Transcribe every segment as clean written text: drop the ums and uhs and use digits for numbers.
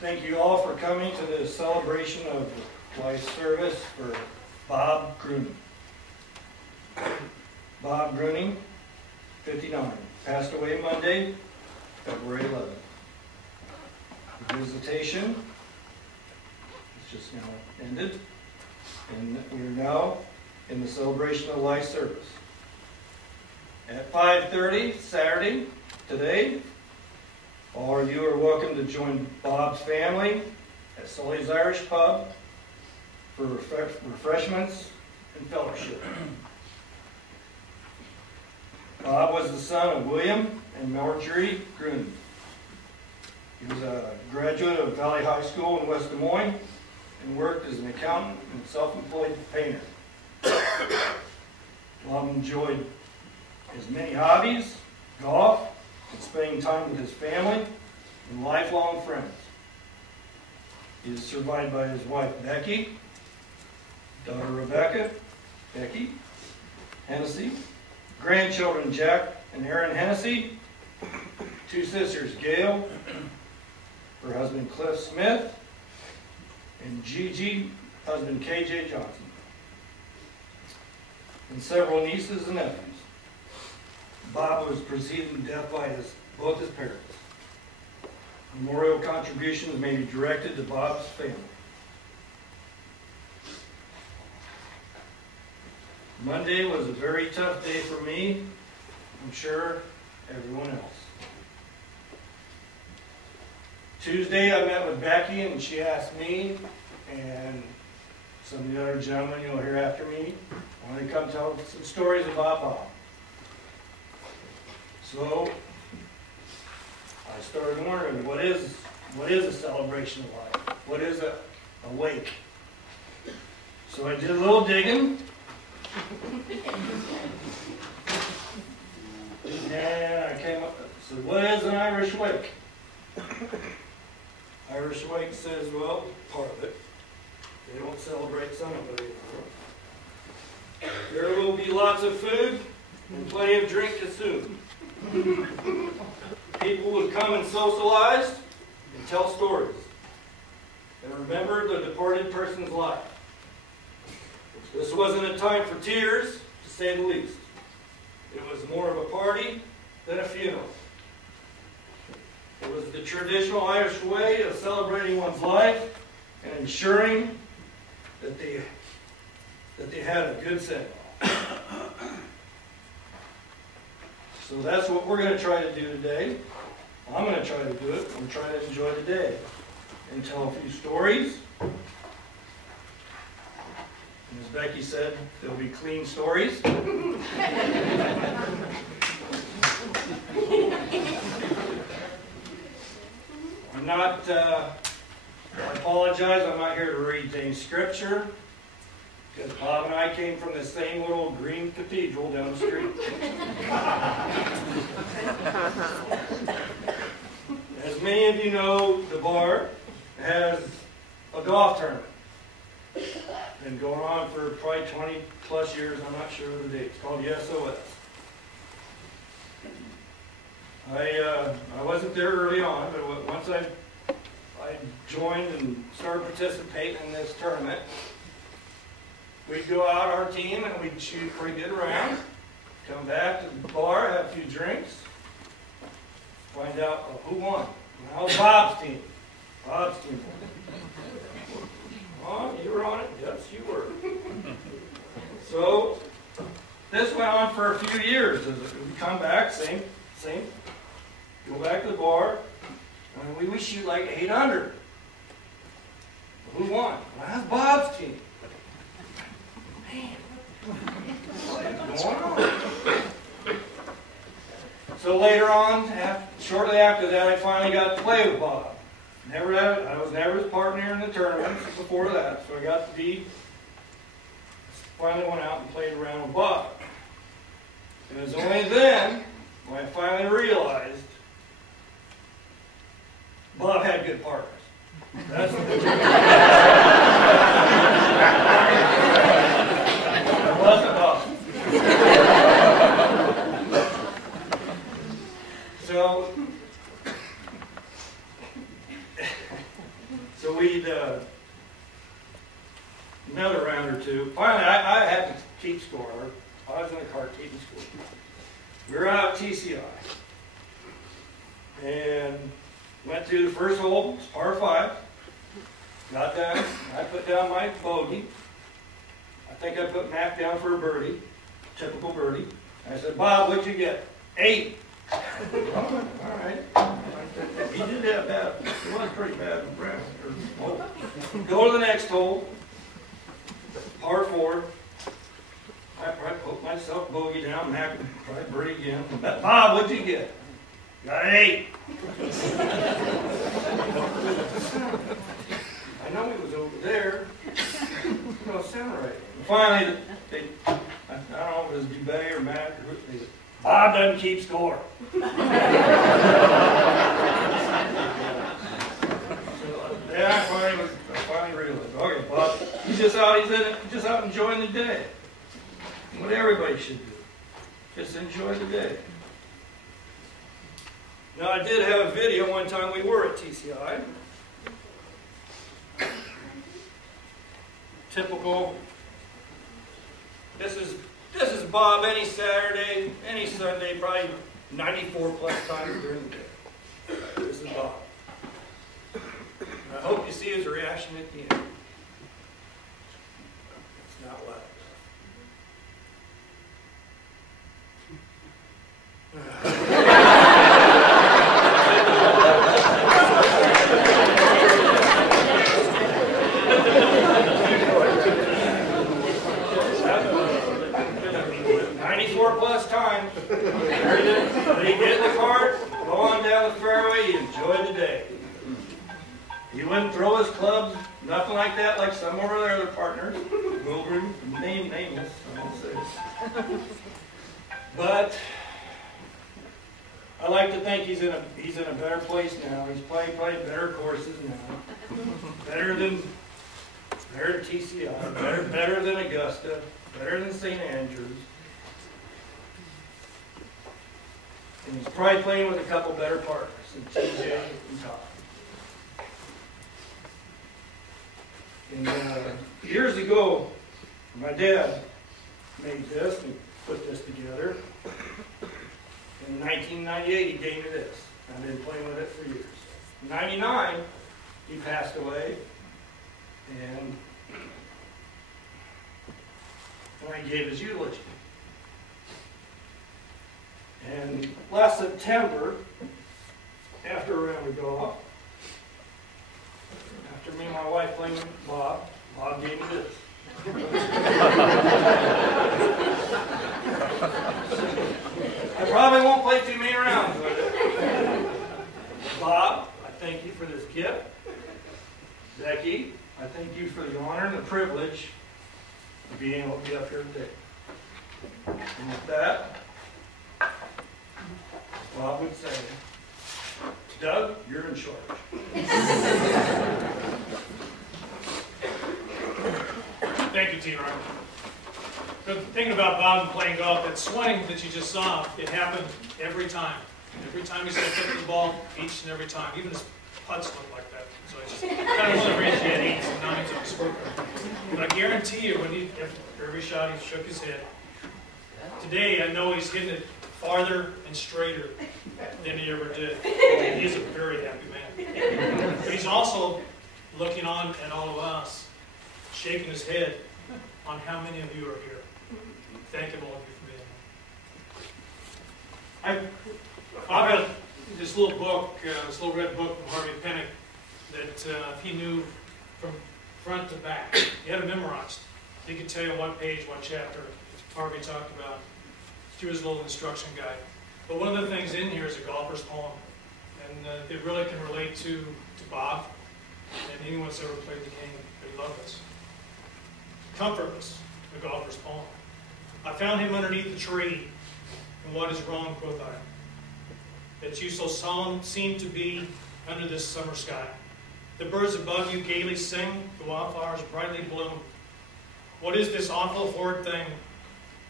Thank you all for coming to the celebration of life service for Bob Gruening. Bob Gruening, 59, passed away Monday, February 11th. The visitation has just now ended, and we are now in the celebration of life service. At 5:30 Saturday, today, all of you are welcome to join Bob's family at Sully's Irish Pub for refreshments and fellowship. Bob was the son of William and Marjorie Gruening. He was a graduate of Valley High School in West Des Moines and worked as an accountant and self-employed painter. Bob enjoyed his many hobbies, golf, and spending time with his family and lifelong friends. He is survived by his wife Becky, daughter Rebecca, Becky, Hennessy, grandchildren Jack and Aaron Hennessy, two sisters Gail, her husband Cliff Smith, and Gigi, husband KJ Johnson, and several nieces and nephews. Bob was preceded in death by both his parents. Memorial contributions may be directed to Bob's family. Monday was a very tough day for me. I'm sure everyone else. Tuesday I met with Becky and she asked me and some of the other gentlemen you'll hear after me, I want to come tell some stories about Bob. So I started wondering, what is a celebration of life? What is a wake? So I did a little digging. And I came up and said, what is an Irish wake? Irish wake says, well, part of it. They don't celebrate some of it anymore. There will be lots of food and plenty of drink consumed. People would come and socialize and tell stories and remember the departed person's life. This wasn't a time for tears, to say the least. It was more of a party than a funeral. It was the traditional Irish way of celebrating one's life and ensuring that they had a good send-off. So that's what we're going to try to do today. I'm going to try to do it. I'm trying to enjoy the day and tell a few stories. And as Becky said, they'll be clean stories. I'm not, I apologize, I'm not here to read any scripture. Because Bob and I came from the same little green cathedral down the street. As many of you know, the bar has a golf tournament. Been going on for probably 20 plus years, I'm not sure of the date. It's called the SOS. I wasn't there early on, but once I joined and started participating in this tournament, we'd go out, our team, and we'd shoot a pretty good round, come back to the bar, have a few drinks, find out who won. And that was Bob's team. Bob's team won. Oh, you were on it? Yes, you were. So, this went on for a few years. As we come back, same, go back to the bar, and we would shoot like 800. Who won? Well, that's Bob's team. What's going on? So later on, shortly after that, I finally got to play with Bob. I was never his partner in the tournaments before that, so I got to be. Finally went out and played around with Bob. It was only then when I finally realized Bob had good partners. That's the truth. It wasn't Bob. So So we'd another round or two. Finally, I had to keep score. I was in the cart keeping score. We were out at TCI and went through the first hole, it's par 5. Got down, I put down my bogey. I think I put Mac down for a birdie, typical birdie. I said, Bob, what'd you get? 8. All right. He did that bad. It was pretty bad. Go to the next hole, par 4. I put myself bogey down, Mac probably birdie again. Bob, what'd you get? Got an 8. I know he was over there. It don't sound right. And finally, I don't know if it was Dubay or Mac or who, they said, Bob doesn't keep score. So, yeah, I finally realized, okay, Bob, he's just out enjoying the day. What everybody should do. Just enjoy the day. Now, I did have a video one time we were at TCI. Typical. This is Bob any Saturday, any Sunday, probably 94 plus times during the day. This is Bob. And I hope you see his reaction at the end. It's not loud. 94 plus times. But he get in the cart, go on down the fairway, he enjoyed the day. He wouldn't throw his clubs, nothing like that, like some of our other partners. Wilburn, nameless, I won't say. But I like to think he's in a better place now. He's playing better courses now. Better than TCI, better than Augusta, better than St. Andrews. And he's probably playing with a couple better partners than TJ and Todd. And years ago, my dad made this and put this together. In 1998, he gave me this. I've been playing with it for years. In 99, he passed away, and I gave his eulogy. And last September, after a round of golf, after me and my wife playing with Bob gave me this. I probably won't play too many rounds with it. Bob, I thank you for this gift. Becky, I thank you for the honor and the privilege of being able to be up here today. And with that, Bob would say, Doug, you're in charge. Thank you, T-Ron. The thing about Bob and playing golf, that swing that you just saw, it happened every time. Every time he stepped up the ball, each and every time. Even his putts look like that. So it's kind of one of the reasons he had 8s and 9s on his scorecard. But I guarantee you, after every shot he shook his head. Today, I know he's hitting it farther and straighter than he ever did. And he's a very happy man. But he's also looking on at all of us, shaking his head on how many of you are here. Thanking all of you for being here. I've got this little book, this little red book from Harvey Pennick that he knew from front to back. He had it memorized. He could tell you what page, what chapter Harvey talked about through his little instruction guide. But one of the things in here is a golfer's poem. And it really can relate to Bob and anyone that's ever played the game. They love this. Comfortless, the golfer's poem. I found him underneath the tree, and what is wrong, quoth I, that you so solemn seem to be under this summer sky. The birds above you gaily sing, the wildflowers brightly bloom. What is this awful horrid thing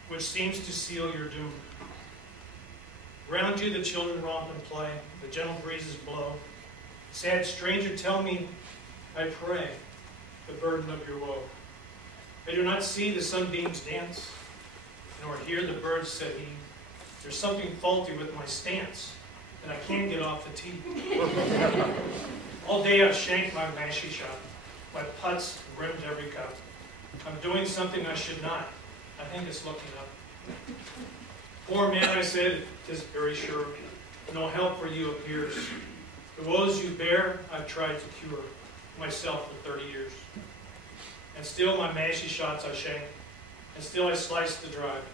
which seems to seal your doom? Round you the children romp and play, the gentle breezes blow. Sad stranger, tell me I pray the burden of your woe. I do not see the sunbeams dance, nor hear the birds singing. There's something faulty with my stance, and I can't get off the tee. All day I've shanked my mashie shot. My putts rimmed every cup. I'm doing something I should not. I think it's looking up. Poor man, I said, 'tis very sure. No help for you appears. The woes you bear, I've tried to cure myself for 30 years. And still my mashie shots I shank, and still I slice the drive.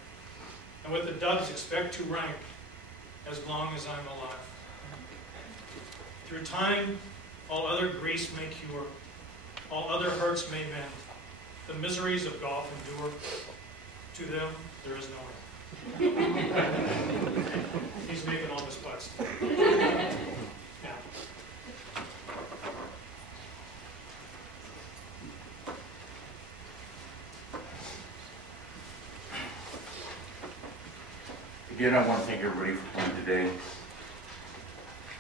And with the dubs expect to rank as long as I'm alive. Through time, all other griefs may cure, all other hurts may mend. The miseries of golf endure. To them, there is no end. He's making all his putts. Now. Again, I want to thank everybody for coming today.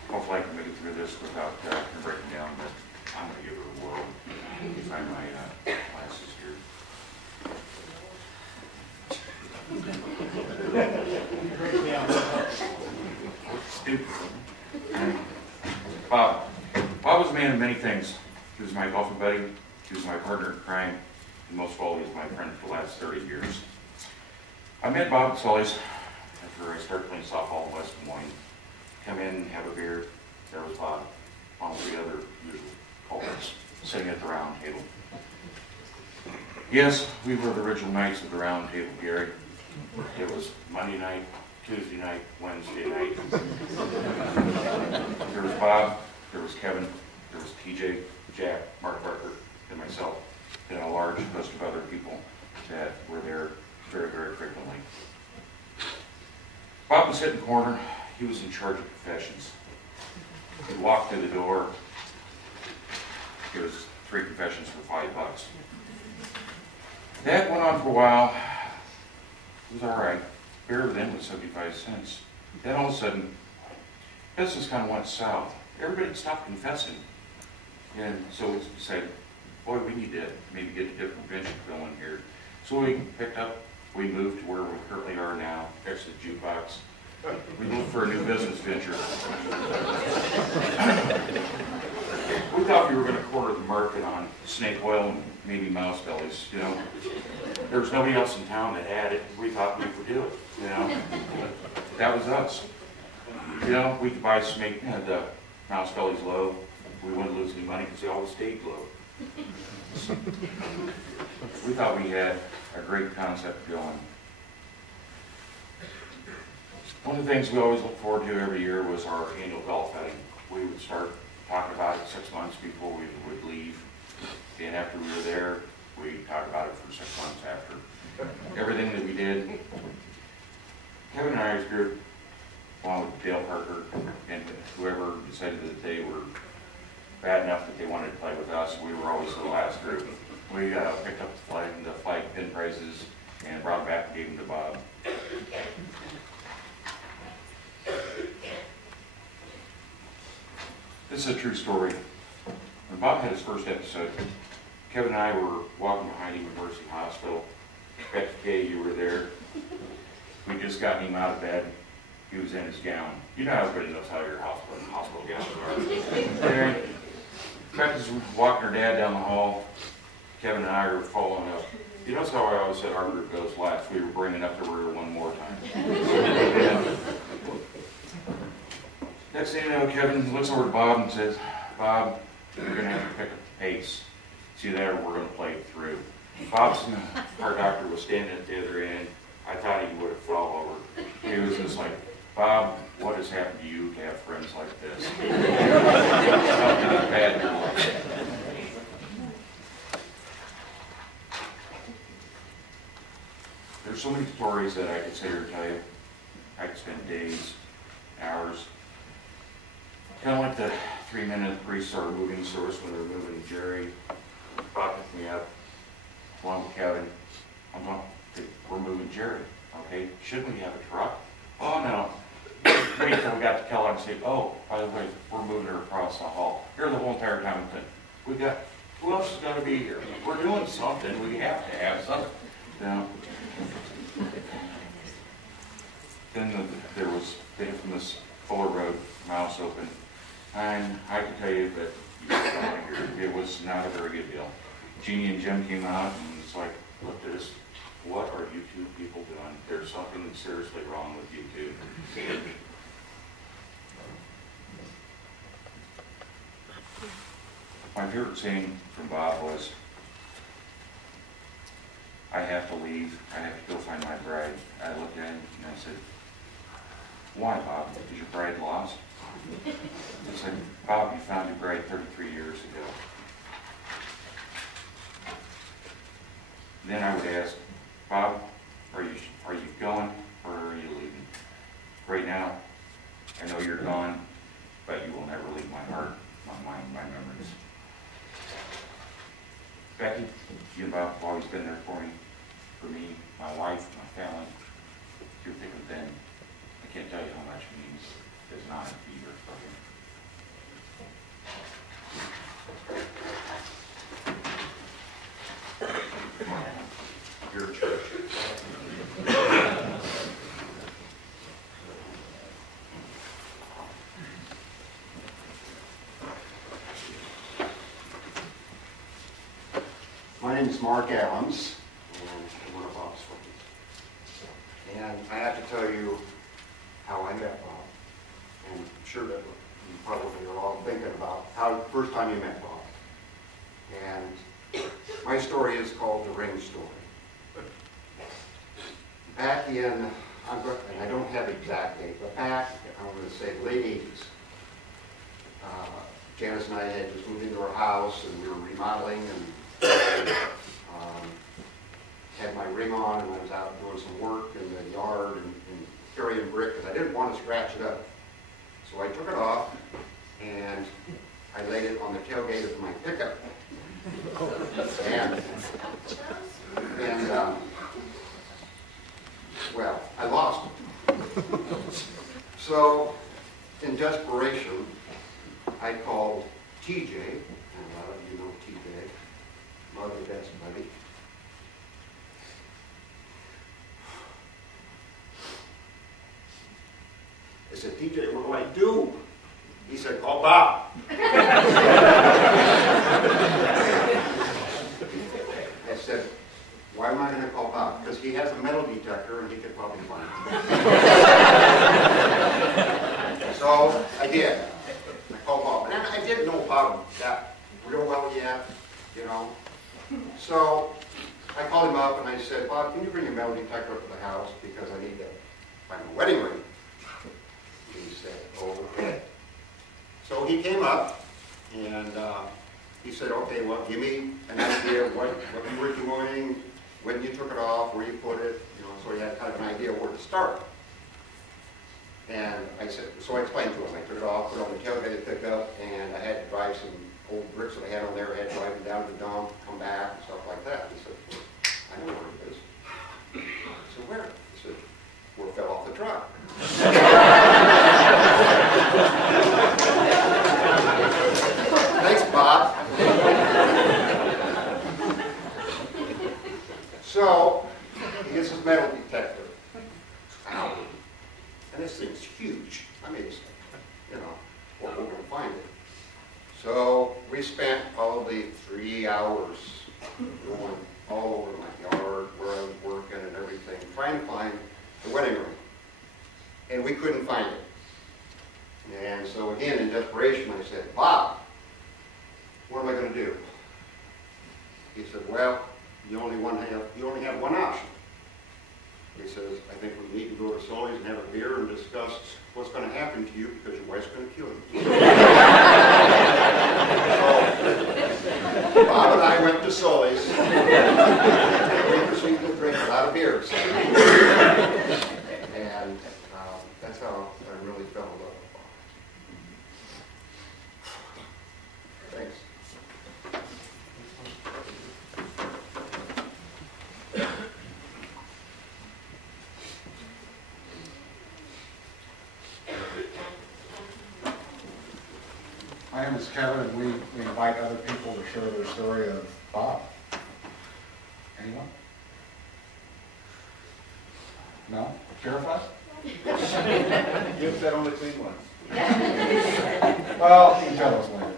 Hopefully I can make it through this without breaking down, but I'm going to give it a whirl. Let me find my glasses here. Stupid. Bob was a man of many things. He was my golfing buddy. He was my partner in crime. And most of all, he was my friend for the last 30 years. I met Bob at Sully's after I started playing softball in West Des Moines. Come in and have a beer. There was Bob, all the other usual culprits, sitting at the round table. Yes, we were the original knights of the round table, Gary. It was Monday night, Tuesday night, Wednesday night. There was Bob, there was Kevin, there was TJ, Jack, Mark Barker, and myself, and a large host of other people that were there very, very frequently. Bob was sitting in the corner. He was in charge of confessions. He walked through the door. There was 3 confessions for $5. That went on for a while. It was all right. Beer then was 75 cents. Then all of a sudden, business kind of went south. Everybody stopped confessing. And so we decided, boy, we need to maybe get a different venture going here. So we picked up, we moved to where we currently are now, next to the jukebox. We looked for a new business venture. We thought we were going to corner the market on snake oil and maybe mouse bellies, you know. There was nobody else in town that had it. We thought we could do it, you know. That was us. You know, we could buy snake, the mouse bellies low. We wouldn't lose any money because they always stayed low. We thought we had a great concept going. One of the things we always look forward to every year was our annual golf outing. We would start talking about it 6 months before we would leave. And after we were there, we'd talk about it for 6 months after. Everything that we did. Kevin and I's group, along with Dale Parker and whoever decided that they were bad enough that they wanted to play with us, we were always the last group. We picked up the flag pin prizes and brought them back and gave them to Bob. This is a true story. When Bob had his first episode, Kevin and I were walking behind him at Mercy Hospital. Becky Kay, you were there. We'd just gotten him out of bed. He was in his gown. You know how everybody knows how your hospital gowns are. Anyway, Becky's walking her dad down the hall. Kevin and I are following up. You notice how I always said our group goes last. We were bringing up the rear one more time. And next thing you know, Kevin looks over to Bob and says, Bob, we're going to have to pick up the pace. See there, we're going to play it through. Bob's our doctor was standing at the other end. I thought he would have fallen over. He was just like, Bob, what has happened to you to have friends like this? Something bad in your life. There's so many stories that I could sit here and tell you. I could spend days, hours. Kind of like the 3 men in the police started moving service when they were moving Jerry. Bob picked me up, along with Kevin. I'm going, we're moving Jerry, okay? Shouldn't we have a truck? Oh, no. Wait until we got to Kellogg and say, oh, by the way, we're moving her across the hall. Here the whole entire time. We got Who else is gonna be here? We're doing something, we have to have something. Now, then there was the infamous Fuller Road mouse open. And I can tell you that it was not a very good deal. Jeannie and Jim came out and it's like, looked at us, what are you two people doing? There's something seriously wrong with you two. My favorite saying from Bob was, I have to leave, I have to go find my bride. I looked at him and I said, why, Bob? Is your bride lost? It's like, Bob, you found your bride 33 years ago. Then I would ask, Bob, are you going or are you leaving? Right now, I know you're gone, but you will never leave my heart, my mind, my memories. Becky, you and Bob have always been there for me, my wife, my family, through thick and thin. I can't tell you how much it means. It's not a fever for you. Your church. My name is Mark Adams, and I'm one of Bob's friends. And I have to tell you how I met Bob. And I'm sure that you probably are all thinking about how the first time you met Bob. And my story is called the Ring Story. Back in, and I don't have exact date, but back, I'm going to say late 80s, Janice and I had just moved into our house and we were remodeling and had my ring on and I was out doing some work in the yard and carrying brick because I didn't want to scratch it up. So I took it off and I laid it on the tailgate of my pickup. And well, I lost it. So in desperation, I called TJ, and a lot of you know TJ, my best buddy. I said, TJ, what do I do? He said, call Bob. I said, why am I going to call Bob? Because he has a metal detector and he could probably find it. So I did. I called Bob. And I didn't know Bob that real well yet, you know. So I called him up and I said, Bob, can you bring your metal detector up to the house because I need to find a wedding ring? He said, okay. So he came up and he said, okay, well, give me an idea of what you were doing, when you took it off, where you put it, you know, so he had kind of an idea where to start. And I said, so I explained to him, I took it off, put it on the tailgate of the pickup, and I had to drive some old bricks that I had on there, I had to drive them down to the dump, come back, and stuff like that. He said, I know where it is. I said, where? He said, where it fell off the truck. Thanks, Bob. So, he gets his metal detector out, and this thing's huge. I mean, it's, you know, we're going to find it. So, we spent probably 3 hours going all over my yard, where I was working and everything, trying to find the wedding ring. And we couldn't find it. And so again, in desperation, I said, Bob, what am I going to do? He said, well, you only have one option. He says, I think we need to go to Sully's and have a beer and discuss what's going to happen to you because your wife's going to kill you. So, Bob and I went to Sully's and we proceeded to drink a lot of beers. And that's how I really fell in love with Bob. Thanks. My name is Kevin, and we invite other people to share their story of Bob. Anyone? No? Sheriff us? You said only clean ones. Well, you can tell us later.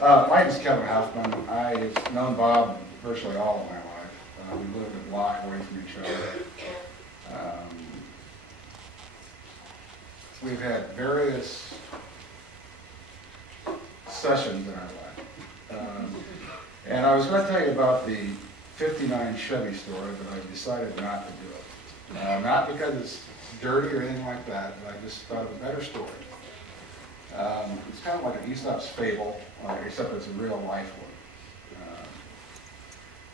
My name is Kevin Hoffman. I've known Bob virtually all of my life. We lived a block away from each other. We've had various sessions in our life. And I was going to tell you about the 59 Chevy story, but I decided not to do it. Not because it's dirty or anything like that, but I just thought of a better story. It's kind of like an Aesop's fable, except it's a real life one.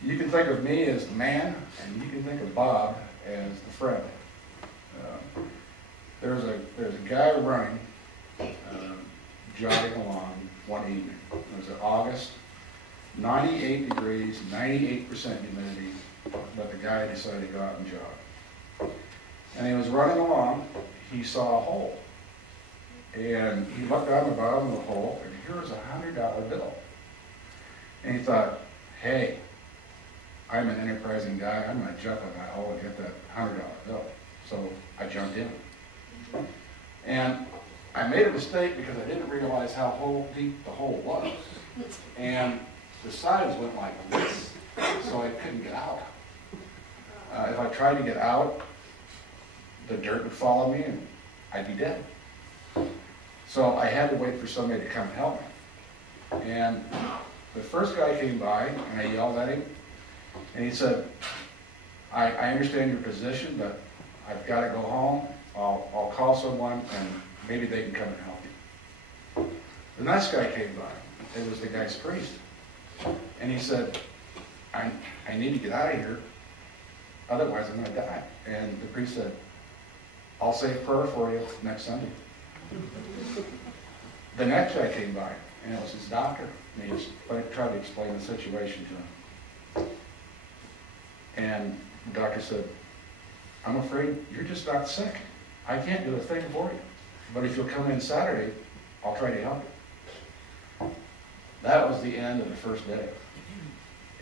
You can think of me as the man, and you can think of Bob as the friend. There's a guy running, jogging along one evening. It was in August, 98 degrees, 98% humidity, but the guy decided to go out and jog. And he was running along, he saw a hole. And he looked down the bottom of the hole, and here was a $100 bill. And he thought, hey, I'm an enterprising guy, I'm going to jump in that hole and get that $100 bill. So I jumped in. And I made a mistake because I didn't realize how deep the hole was. And the sides went like this, so I couldn't get out. If I tried to get out, the dirt would follow me and I'd be dead. So I had to wait for somebody to come and help me. And the first guy came by and I yelled at him, and he said, I understand your position, but I've got to go home. I'll call someone and maybe they can come and help you. The next guy came by. It was the guy's priest. And he said, I need to get out of here, otherwise I'm going to die. And the priest said, I'll say a prayer for you next Sunday. The next guy came by, and it was his doctor. And he tried to explain the situation to him. And the doctor said, I'm afraid you're just not sick. I can't do a thing for you. But if you'll come in Saturday, I'll try to help you. That was the end of the first day.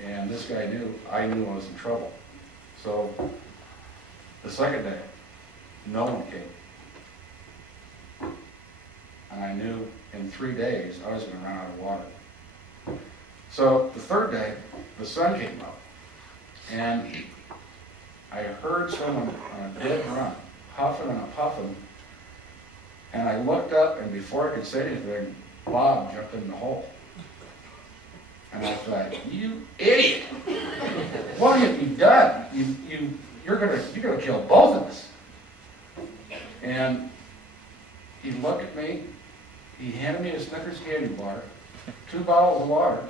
And this guy knew, I knew I was in trouble. So the second day, no one came. And I knew in 3 days I was going to run out of water. So the third day, the sun came up. And I heard someone on a dead run, huffing and puffing. And I looked up, and before I could say anything, Bob jumped in the hole. And I thought, you idiot! What have you done? You're gonna kill both of us. And he looked at me. He handed me a Snickers candy bar, 2 bottles of water,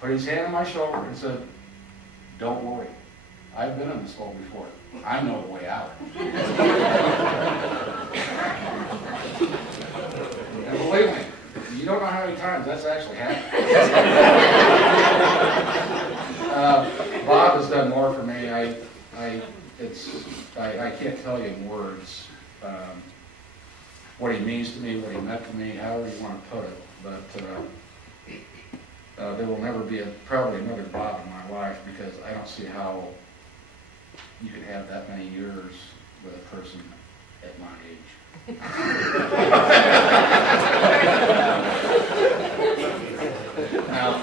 put his hand on my shoulder, and said, "Don't worry. I've been in this hole before. I know the way out." And believe me, you don't know how many times that's actually happened. Bob has done more for me. I can't tell you in words what he means to me, what he meant to me, however you want to put it. But there will never be probably another Bob in my life, because I don't see how you could have that many years with a person at my age. Now,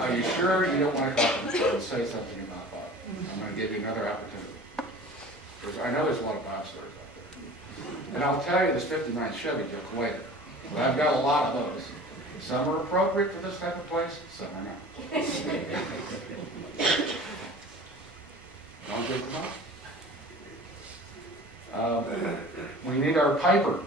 are you sure you don't want to say something about Bob? I'm going to give you another opportunity. Because I know there's a lot of Bob stories out there. And I'll tell you this 59 Chevy joke later. But I've got a lot of those. Some are appropriate for this type of place, some are not. Don't get them up. We need our piper.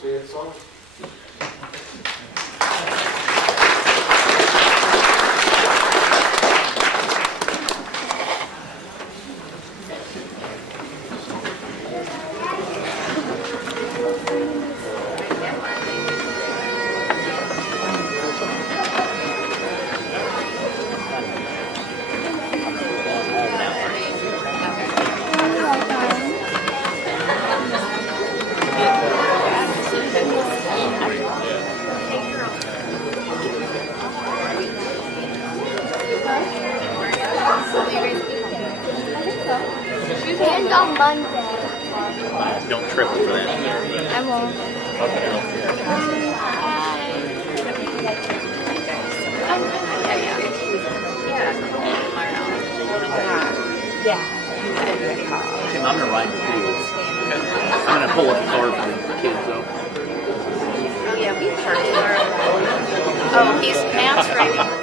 say it's so. And on Monday. Don't trip for that. I won't. Tim, I'm gonna ride with you. I'm gonna pull up the car for the kids though. Oh yeah, we parked there. Oh, he's Matt's driving.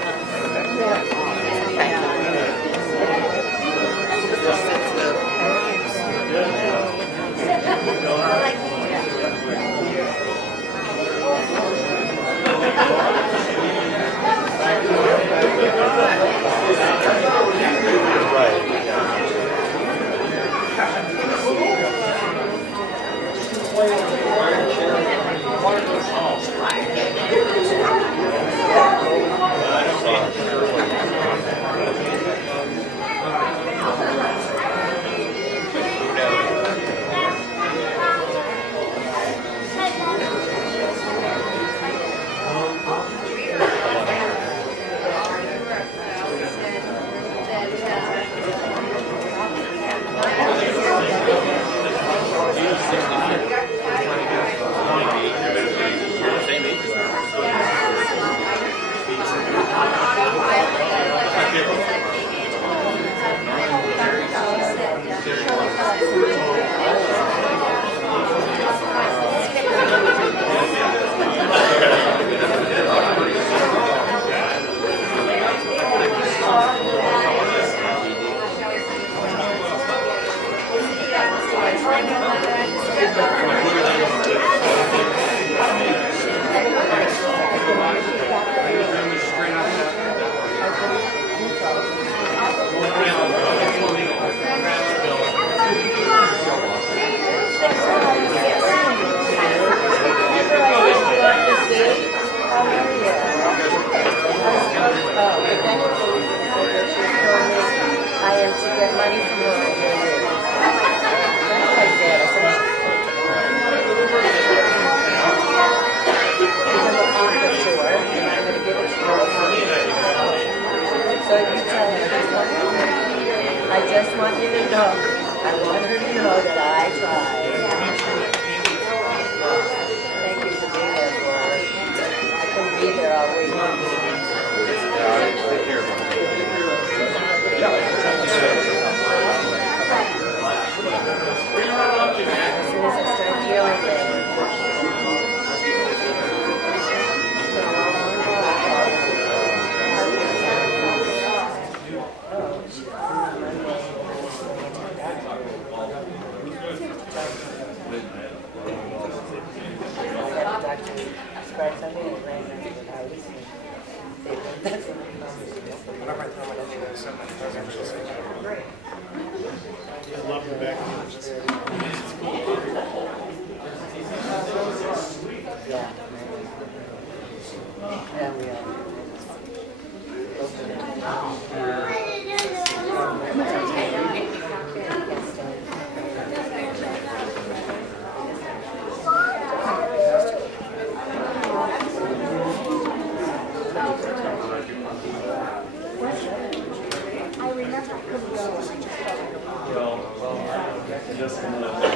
I remember.